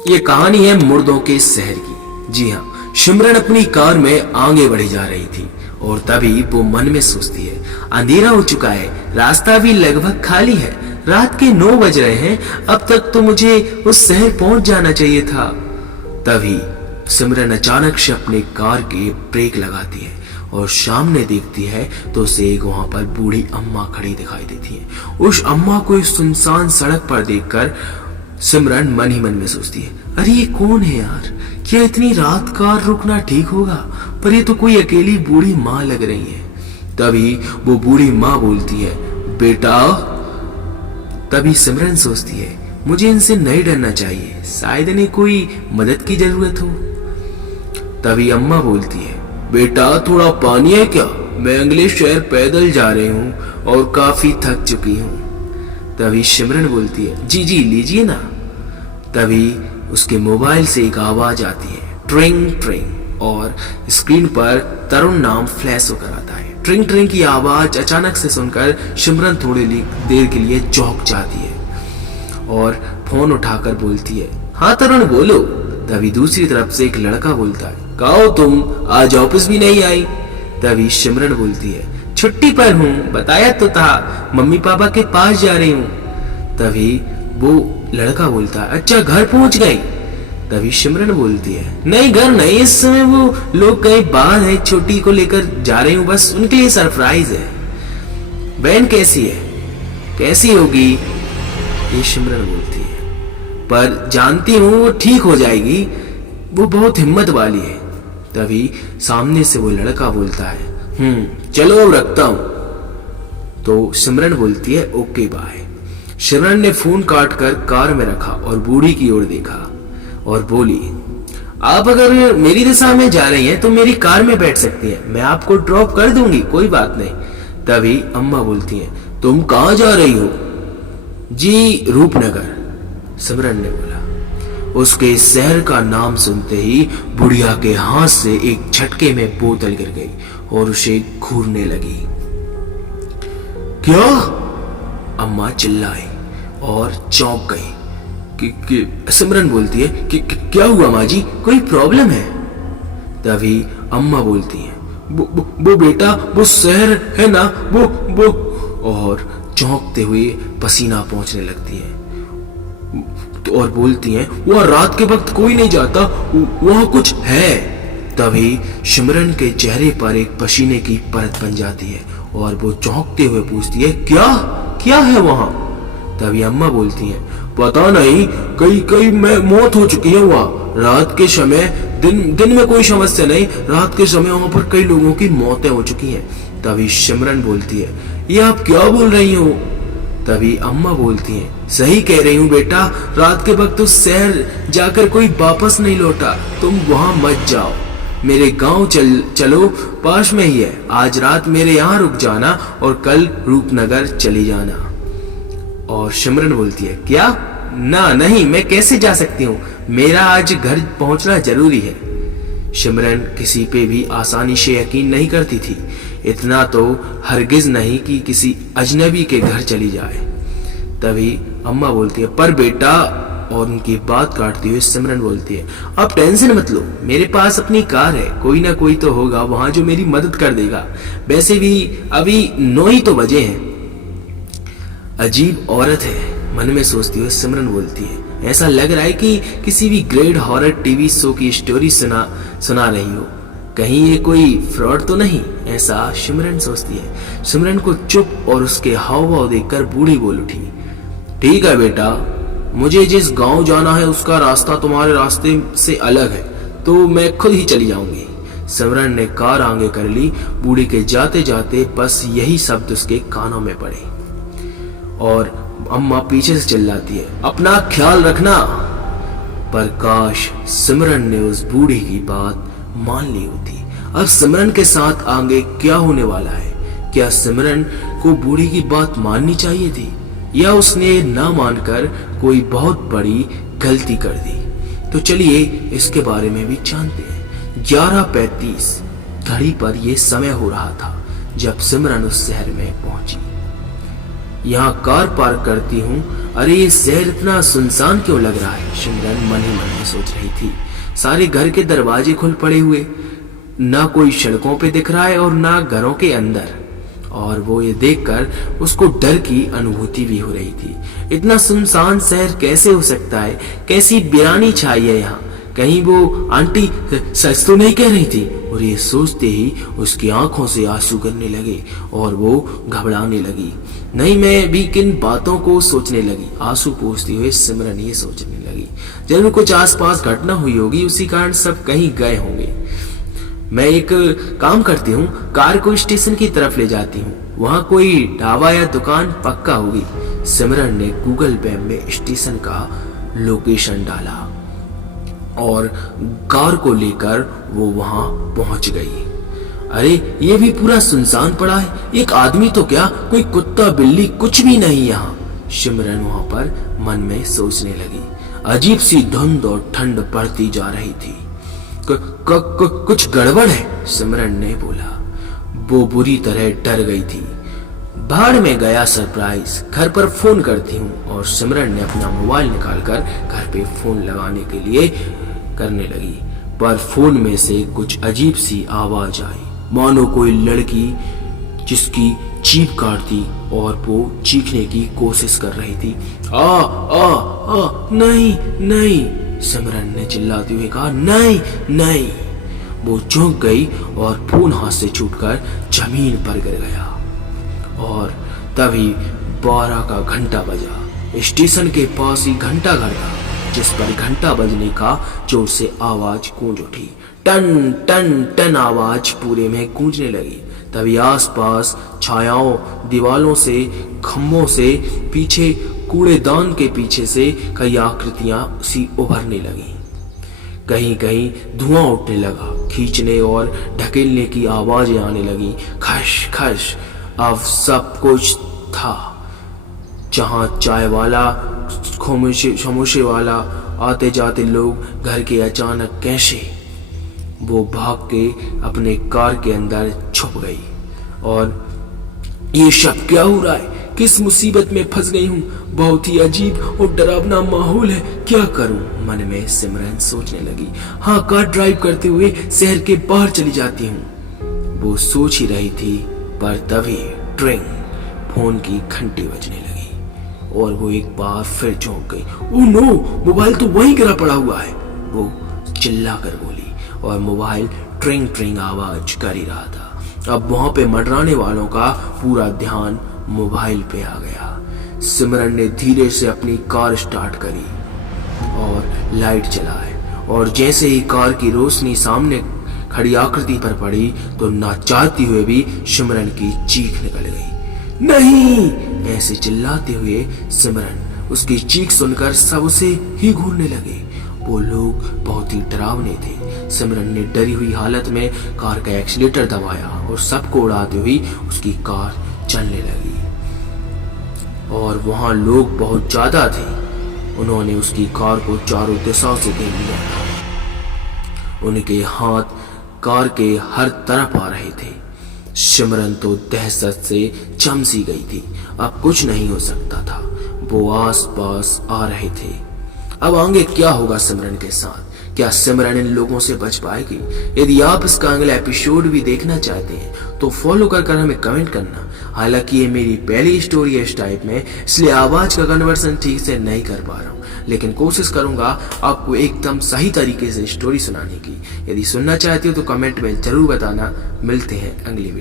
ये कहानी है मुर्दों के शहर की। जी हाँ, सिमरन अपनी कार में आगे बढ़ी जा रही थी और तभी वो मन में सोचती है, अंधेरा हो चुका है, रास्ता भी लगभग खाली है, रात के 9 बज रहे हैं, अब तक तो मुझे उस शहर पहुंच जाना चाहिए था। तभी सिमरन अचानक से अपने कार के ब्रेक लगाती है और सामने देखती है तो उसे एक वहां पर बूढ़ी अम्मा खड़ी दिखाई देती है। उस अम्मा को इस सुनसान सड़क पर देखकर सिमरन मन ही मन में सोचती है, अरे ये कौन है यार, क्या इतनी रात कार रुकना ठीक होगा? पर ये तो कोई अकेली बूढ़ी माँ लग रही है। तभी वो बूढ़ी माँ बोलती है, बेटा। तभी सिमरन सोचती है, मुझे इनसे नहीं डरना चाहिए, शायद इन्हें कोई मदद की जरूरत हो। तभी अम्मा बोलती है, बेटा थोड़ा पानी है क्या? मैं अगले शहर पैदल जा रही हूँ और काफी थक चुकी हूँ। तभी सिमरन बोलती है, जी जी लीजिए ना। तभी उसके मोबाइल से एक आवाज आती है, ट्रिंग ट्रिंग, और स्क्रीन पर तरुण नाम फ्लैश होकर आता है। ट्रिंग ट्रिंग की आवाज अचानक से सुनकर सिमरन थोड़ी देर के लिए चौंक जाती है और फोन उठाकर बोलती है, हाँ तरुण बोलो। तभी दूसरी तरफ से एक लड़का बोलता है, कहो तुम आज ऑफिस भी नहीं आई? तभी सिमरन बोलती है, छुट्टी पर हूँ, बताया तो था, मम्मी पापा के पास जा रही हूँ। तभी वो लड़का बोलता है, अच्छा घर पहुंच गई? तभी सिमरन बोलती है, नहीं घर नहीं, इस समय वो लोग कहीं बाहर है, छोटी को लेकर जा रही हूँ, बस उनके लिए सरप्राइज है। बहन कैसी है? कैसी होगी? ये सिमरन बोलती है, पर जानती हूँ वो ठीक हो जाएगी, वो बहुत हिम्मत वाली है। तभी सामने से वो लड़का बोलता है, चलो अब रखता हूं। तो सिमरन बोलती है, ओके बाय। सिमरन ने फोन काट कर कार में रखा और बूढ़ी की ओर देखा और बोली, आप अगर मेरी दिशा में जा रही हैं तो मेरी कार में बैठ सकती हैं, मैं आपको ड्रॉप कर दूंगी, कोई बात नहीं। तभी अम्मा बोलती हैं, तुम कहाँ जा रही हो? जी रूपनगर, सिमरन ने बोला। उसके शहर का नाम सुनते ही बुढ़िया के हाथ से एक झटके में बोतल गिर गई और उसे घूरने लगी। क्या? अम्मा चिल्लाई और चौंक गई। कि सिमरन बोलती है कि क्या हुआ माँ जी, कोई प्रॉब्लम है? तभी अम्मा बोलती है, वो बेटा वो शहर है ना, वो और चौंकते हुए पसीना पहुंचने लगती है और बोलती हैं, वहां रात के वक्त कोई नहीं जाता, वहां कुछ है। तभी सिमरन के चेहरे पर एक पसीने की परत बन जाती है और वो चौंकते हुए पूछती है, क्या है वहां? तभी अम्मा बोलती हैं, पता नहीं, कई में मौत हो चुकी है वहां रात के समय, दिन में कोई समस्या नहीं, रात के समय वहां पर कई लोगों की मौतें हो चुकी हैं। तभी सिमरन बोलती है, ये आप क्या बोल रही हो? तभी अम्मा बोलती हैं, सही कह रही हूँ बेटा, रात के वक्त उस शहर जाकर कोई वापस नहीं लौटा, तुम वहां मत जाओ, मेरे गांव चलो, पास में ही है, आज रात मेरे यहाँ रुक जाना और कल रूपनगर चली जाना। और सिमरन बोलती है, क्या? ना नहीं, मैं कैसे जा सकती हूँ, मेरा आज घर पहुंचना जरूरी है। सिमरन किसी पे भी आसानी से यकीन नहीं करती थी, इतना तो हरगिज नहीं कि किसी अजनबी के घर चली जाए। तभी अम्मा बोलती है, पर बेटा, और उनकी बात काटती हुई सिमरन बोलती है, आप टेंशन मत लो, मेरे पास अपनी कार है, कोई ना कोई तो होगा वहां जो मेरी मदद कर देगा, वैसे भी अभी 9 ही तो बजे हैं। अजीब औरत है, मन में सोचती हुई सिमरन बोलती है, ऐसा लग रहा है कि किसी भी ग्रेट हॉरर टीवी शो की स्टोरी सुना रही हो, कहीं ये कोई फ्रॉड तो नहीं, ऐसा सिमरन सोचती है। सिमरन को चुप और उसके हाव भाव देखकर बूढ़ी बोल उठी, ठीक है बेटा, मुझे जिस गांव जाना है उसका रास्ता तुम्हारे रास्ते से अलग है, तो मैं खुद ही चली जाऊंगी। सिमरन ने कार आगे कर ली। बूढ़ी के जाते जाते बस यही शब्द उसके कानों में पड़े और अम्मा पीछे से चिल्लाती है, अपना ख्याल रखना। पर काश सिमरन ने उस बूढ़ी की बात मान ली होती। अब सिमरन के साथ आगे क्या होने वाला है? क्या सिमरन को बूढ़ी की बात माननी चाहिए थी या उसने ना मानकर कोई बहुत बड़ी गलती कर दी? तो चलिए इसके बारे में भी जानते हैं। 11:35 घड़ी पर यह समय हो रहा था जब सिमरन उस शहर में पहुंची। यहाँ कार पार्क करती हूँ अरे ये शहर इतना सुनसान क्यों लग रहा है? सिमरन मन ही मन में सोच रही थी। सारे घर के दरवाजे खुल पड़े हुए, ना कोई सड़कों पे दिख रहा है और ना घरों के अंदर। और वो ये देखकर उसको डर की अनुभूति भी हो रही थी। इतना सुनसान शहर कैसे हो सकता है? कैसी वीरानी छाई है यहाँ? कहीं वो आंटी सच तो नहीं कह रही थी? और ये सोचते ही उसकी आंखों से आंसू गिरने लगे और वो घबराने लगी। नहीं, मैं भी किन बातों को सोचने लगी? आंसू पोंछते हुए सिमरन ये सोचने लगी, जरूर कुछ आसपास घटना हुई होगी, उसी कारण सब कहीं गए होंगे। मैं एक काम करती हूँ, कार को स्टेशन की तरफ ले जाती हूँ, वहां कोई ढाबा या दुकान पक्का होगी। सिमरन ने गूगल मैप में स्टेशन का लोकेशन डाला और कार को लेकर वो वहां पहुंच गई। अरे ये भी पूरा सुनसान पड़ा है, एक आदमी तो क्या, कोई कुत्ता बिल्ली कुछ भी नहीं यहाँ। सिमरन वहां पर मन में सोचने लगी। अजीब सी धुंध और ठंड पड़ती जा रही थी। कुछ गड़बड़ है, सिमरन ने बोला। वो बुरी तरह डर गई थी। भाड़ में गया सरप्राइज, घर पर फोन करती हूँ। और सिमरन ने अपना मोबाइल निकालकर घर पे फोन लगाने के लिए करने लगी, पर फोन में से कुछ अजीब सी आवाज आई, मानो कोई लड़की जिसकी जीभ काटती और वो चीखने की कोशिश कर रही थी। आ आ आ नहीं नहीं, सिमरन ने चिल्लाते हुए कहा, नहीं नहीं। वो चौंक गई और फोन हाथ से छूटकर जमीन पर गिर गया। और तभी 12 का घंटा बजा। स्टेशन के पास ही घंटा घर था, जिस पर घंटा बजने का जोर से आवाज गूंज उठी। टन टन टन आवाज पूरे में गूंजने लगी। तभी आसपास छायाओं, दीवालों से, खम्भों से, पीछे कूड़ेदान के पीछे से कई आकृतियां सी उभरने लगी। कहीं कहीं धुआं उठने लगा, खींचने और ढकेलने की आवाजें आने लगी। खश खश। अब सब कुछ था। जहां चाय वाला, समोसे वाला, आते जाते लोग, घर के अचानक कैसे वो भाग के अपने कार के अंदर छुप गई। और ये सब क्या हो रहा है? किस मुसीबत में फंस गई हूँ? बहुत ही अजीब और डरावना माहौल है, क्या करूं? मन में सिमरन सोचने लगी। हाँ, कार ड्राइव करते हुए शहर के बाहर चली जाती हूँ, वो सोच ही रही थी, पर तभी ट्रिंग, फोन की घंटी बजने लगी और वो एक बार फिर चौंक गई। ओह नो, मोबाइल तो वहीं गिरा पड़ा हुआ है, वो चिल्ला कर बोली। और मोबाइल ट्रिंग ट्रिंग आवाज कर ही रहा था। अब वहां पे मंडराने वालों का पूरा ध्यान मोबाइल पे आ गया। सिमरन ने धीरे से अपनी कार स्टार्ट करी और लाइट चलाए, और जैसे ही कार की रोशनी सामने खड़ी आकृति पर पड़ी तो ना चाहती हुए भी सिमरन की चीख निकल गई। नहीं, ऐसे चिल्लाते हुए सिमरन, उसकी चीख सुनकर सब उसे ही घूरने लगे। वो लोग बहुत ही डरावने थे। सिमरन ने डरी हुई हालत में कार का एक्सीलेटर दबाया और सबको उड़ाते हुए उसकी कार चलने लगी। और वहां लोग बहुत ज्यादा थे। उन्होंने उसकी कार को चारों दिशाओं से घेर लिया था। उनके हाथ कार के हर तरफ आ रहे थे। सिमरन तो दहशत से चमसी गई थी। अब कुछ नहीं हो सकता था। वो आस पास आ रहे थे। अब आगे क्या होगा सिमरन के साथ? क्या सिमरन इन लोगों से बच पाएगी? यदि आप इसका अगला एपिसोड भी देखना चाहते हैं तो फॉलो कर हमें कमेंट करना। हालांकि ये मेरी पहली स्टोरी है इस टाइप में, इसलिए आवाज का कन्वर्सन ठीक से नहीं कर पा रहा हूँ, लेकिन कोशिश करूंगा आपको एकदम सही तरीके से स्टोरी सुनाने की। यदि सुनना चाहते हो तो कमेंट में जरूर बताना। मिलते हैं अगली वीडियो।